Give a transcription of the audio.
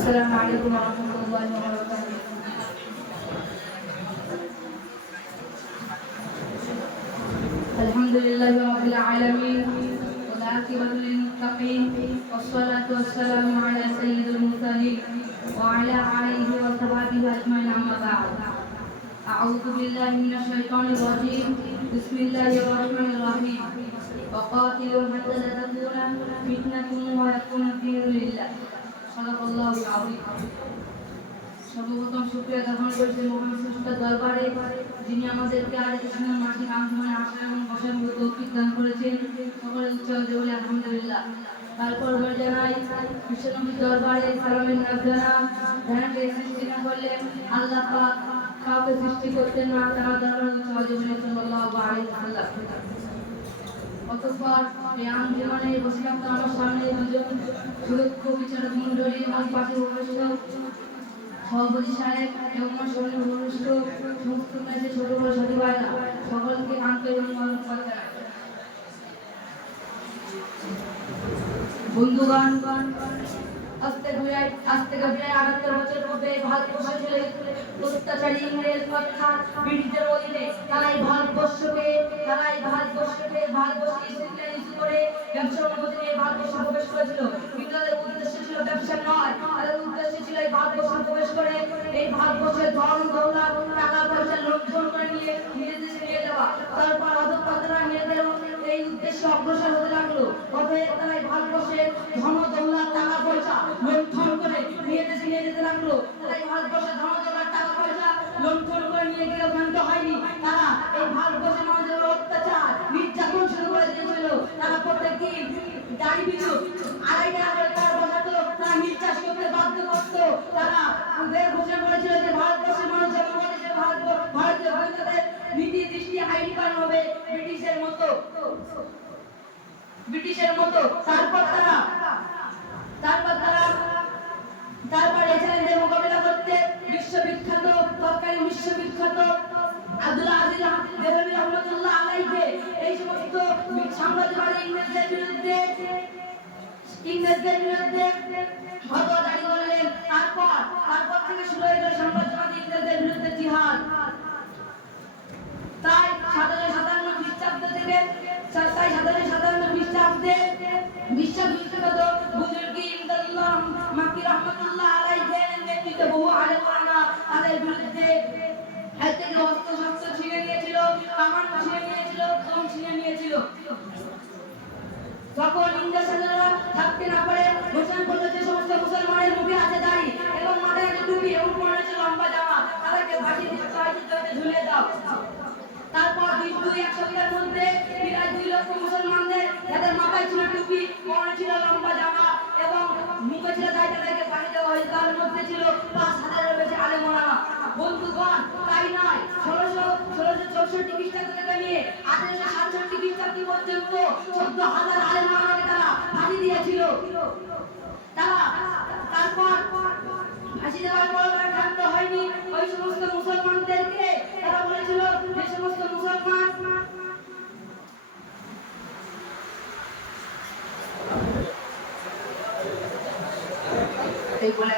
السلام عليكم ورحمة الله وبركاته. الحمد لله رب العالمين والعاقبة للمتقين والصلاة والسلام على سيد المرسلين وعلى آله وصحبه أجمعين أما بعد. أعوذ بالله من الشيطان الرجيم. بسم الله الرحمن الرحيم. وقاتلوا حتى لا تكون فتنة ويكون الدين لله. صدق الله العظيم. সর্বপ্রথম শুকরিয়া জ্ঞাপন করছি মহান স্রষ্টার দরবারে, যিনি আমাদেরকে আজ এখানে মাসিক আন্দোলনে আসা এবং বসার মতো তৌফিক দান করেছেন। সকলে উচ্চারণ বলি আলহামদুলিল্লাহ। তারপর জানাই বিশ্বনবীর দরবারে সালামের নজরানা, যাকে সৃষ্টি না করলে আল্লাহ পাক কাউকে সৃষ্টি করতেন না, তার দরবারে উচ্চারণ বলি সাল্লাল্লাহু আলাইহি ওয়াসাল্লাম। অতঃপর এই আন্দোলনে বসে থাকতে আমার সামনে দুজন সুদক্ষ বিচারক মণ্ডলী এবং পাশে উপস্থিত সভাপতি সাহেব এবং আমার সামনে উপস্থিত সমস্ত মেয়েছে ছোট বড় সাথী ভাইরা, সকলকে আন্তরিক ধন্যবাদ জানাই। বন্ধুগণ, আজ থেকে প্রায় 78 বছর পূর্বে ভারতবর্ষে ছিল অত্যাচারী ইংরেজ অর্থাৎ ব্রিটিশদের অধীনে। তারা এই ভারতবর্ষকে ইসলাম করে ব্যবসার অনুমতি নিয়ে ভারতবর্ষে প্রবেশ করেছিল। কিন্তু তাদের উদ্দেশ্য ছিল ব্যবসা নয়, তাদের উদ্দেশ্য ছিল এই ভারতবর্ষে প্রবেশ করে এই ভারতবর্ষের ধন দৌলত টাকা পয়সা লুণ্ঠন করে নিয়ে নিজের দেশে নিয়ে যাওয়া। তারপর অধঃপতরা নিজেদের এই উদ্দেশ্যে অগ্রসর হতে লাগলো। অতএব তারা এই ভারতবর্ষের ধন দৌলত টাকা পয়সা লুণ্ঠন করে নিয়ে দেশে নিয়ে যেতে লাগলো। তারা এই ভারতবর্ষের ধন দৌলত টাকা পয়সা লুণ্ঠন করে নিয়ে গিয়ে ক্ষান্ত হয়নি, তারা এই ভারতবর্ষের মানুষের অত্যাচার নির্যাতন শুরু করে দিয়েছিল। তারা প্রত্যেকদিন দাড়ি পিছু 2.5 টাকা করে তার বসাতো, তারা নির্যাস করতে বাধ্য করত। তারা ঘোষণা করেছিল যে ভারতবর্ষের মানুষ এবং ভারতীয় গোয়েন্দাদের নীতি দৃষ্টি আইনি কানুন হবে ব্রিটিশের মতো। তারপর এই চ্যালেঞ্জের মোকাবিলা করতে বিশ্ববিখ্যাত আব্দুল আজিজ দেহলভী রহমাতুল্লাহ আলাইহি এই সমস্ত সাম্রাজ্যবাদী ইংরেজদের বিরুদ্ধে ফতোয়া জারি করলেন। তারপর থেকে শুরু হয়ে গেল সাম্রাজ্যবাদী ইংরেজদের বিরুদ্ধে জিহাদ। তাই 1757 খ্রিস্টাব্দে বিশ্ববিখ্যাত বুজুর্গি ইমদাদুল্লাহ মাক্কি রহমাতুল্লাহ আলাইহি নেতৃত্বে বহু আলেম ওলামা তাদের বিরুদ্ধে হাত থেকে অস্ত্র ছিনে নিয়েছিল, কামান ছিনে নিয়েছিল, গম ছিনে নিয়েছিল। তখন ইংরেজরা থাকতে না পারে ঘোষণা করলো যে সমস্ত মুসলমানের মুখে আছে দাড়ি এবং মাথায় আছে টুপি এবং পরনে আছে লম্বা জামা, তাদেরকে ফাঁসি দিয়ে ঝুলিয়ে দাও। তারপর 100 মিটার মধ্যে প্রায় 2 লক্ষ মুসলমানদের যাদের মাথায় ছিল টুপি, পরনে ছিল লম্বা জামা এবং মুখে ছিল দাড়ি, তাদেরকে ফাঁসি দেওয়া হয়েছে। তার মধ্যে ছিল 5000-এর বেশি আলেম ওলামা। বন্ধুগণ, তাই নয়, 1664 খ্রিস্টাব্দ থেকে নিয়ে 1867 খ্রিস্টাব্দ পর্যন্ত 14000 আলেম ওলামাকে তারা ফাঁসি দিয়েছিল। তারপর ফাঁসি দেওয়ার পর ক্ষান্ত হয়নি। ওই সমস্ত মুসলমানদেরকে তারা বলেছিল যে সমস্ত মুসলমান এই বলে